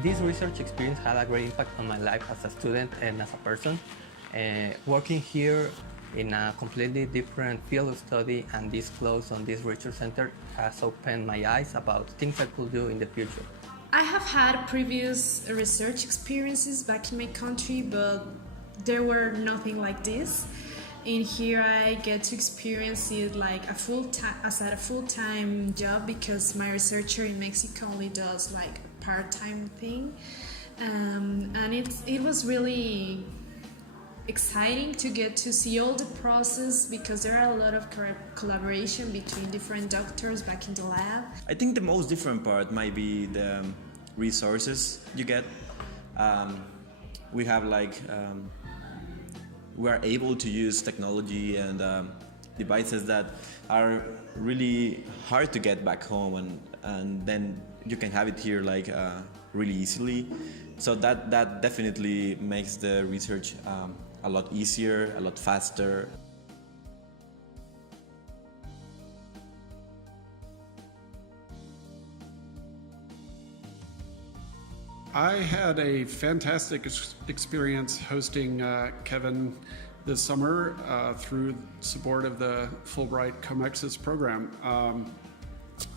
This research experience had a great impact on my life as a student and as a person. Working here in a completely different field of study and this close on this research center has opened my eyes about things I could do in the future. I have had previous research experiences back in my country, but there were nothing like this. In here, I get to experience it like a full-time job because my researcher in Mexico only does like a part-time thing, and it was really exciting to get to see all the process because there are a lot of collaboration between different doctors back in the lab. I think the most different part might be the resources you get. We have we are able to use technology and devices that are really hard to get back home, and then you can have it here really easily. So that definitely makes the research a lot easier, a lot faster. I had a fantastic experience hosting Kevin this summer through support of the Fulbright COMEXUS program.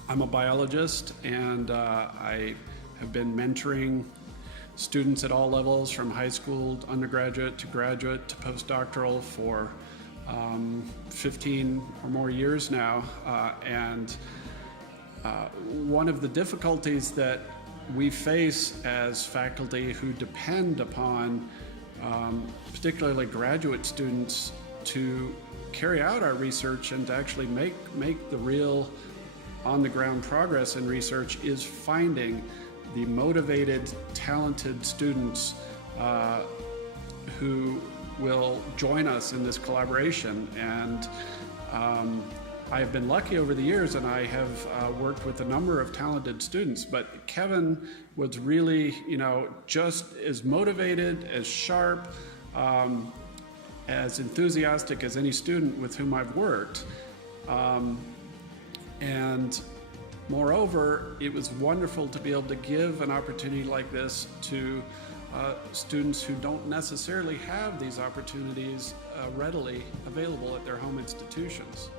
I'm a biologist, and I have been mentoring students at all levels, from high school, undergraduate to graduate to postdoctoral, for 15 or more years now. And one of the difficulties that we face as faculty who depend upon particularly graduate students to carry out our research and to actually make the real on-the-ground progress in research is finding the motivated, talented students who will join us in this collaboration. And I have been lucky over the years, and I have worked with a number of talented students, but Kevin was really, just as motivated, as sharp, as enthusiastic as any student with whom I've worked. And moreover, it was wonderful to be able to give an opportunity like this to students who don't necessarily have these opportunities readily available at their home institutions.